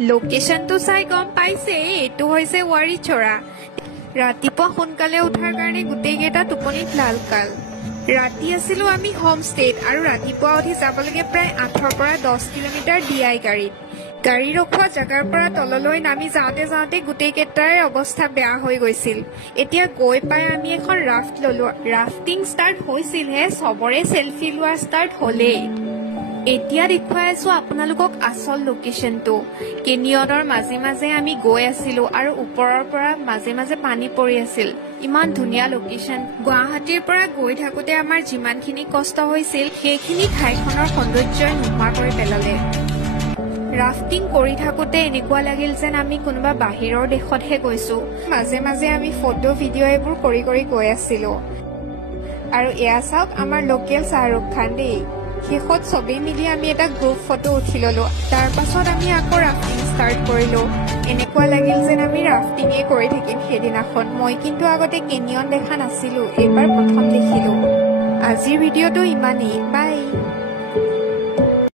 লোকেশনটো চাই গম পাইছে এইটো হৈছে ৱাৰীচৰা ৰাতিপুৱা সোনকালে উঠাৰ কাৰণে গোটেইকেইটা টোপনিত লালকাল ৰাতি আছিলো আমি হোম ষ্টেত আৰু ৰাতিপুৱা উঠি যাব লাগে প্ৰায় 8 পৰা 10 কিলোমিটাৰ ডিআই গাড়ী ৰখোৱা জাগাৰ পৰা তললৈ নামি যাওঁতে গোটেইকেইটাৰে অৱস্থা বেয়া হৈ গৈছিল এতিয়া গৈ পাই আমি এখন ৰাফ্ট ললো ৰাফ্টিং ষ্টাৰ্ট হৈছিলহে সবৰে সেলফি লোৱা ষ্টাৰ্ট হলেই এতিয়া দেখুৱাই আছো আপোনালোকক আসল লোকেশনটো কেনিয়নৰ মাজে মাজে আমি গৈ আছিলো আৰু ওপৰৰ পৰা মাজে মাজে পানী পৰি আছিল ইমান ধুনীয়া লোকেশন গুৱাহাটীৰ পৰা গৈ থাকোতে আমাৰ যিমানখিনি কষ্ট হৈছিল সেইখিনি ঠাইখনৰ সৌন্দৰ্যই নোহোৱা কৰি পেলালে ৰাফটিং কৰি থাকোতে এনেকুৱা লাগিল যেন আমি কোনোবা বাহিৰৰ দেশতহে গৈছো মাজে মাজে আমি ফটো ভিডিঅ' এইবোৰ কৰি গৈ আছিলো আৰু এয়া চাওক আমাৰ লোকেল শাহৰুখ খান দেই শেষত সবেই মিলি আমি এটা গ্ৰুপ ফটো উঠি ললো তাৰ পাছত আমি আকৌ ৰাফটিং ষ্টাৰ্ট কৰিলো এনেকুৱা লাগিল যেন আমি ৰাফটিঙে কৰি থাকিম সেইদিনাখন মই কিন্তু আগতে কেনিয়ন দেখা নাছিলো এইবাৰ প্ৰথম দেখিলো আজিৰ ভিডিঅ'টো ইমানেই বাই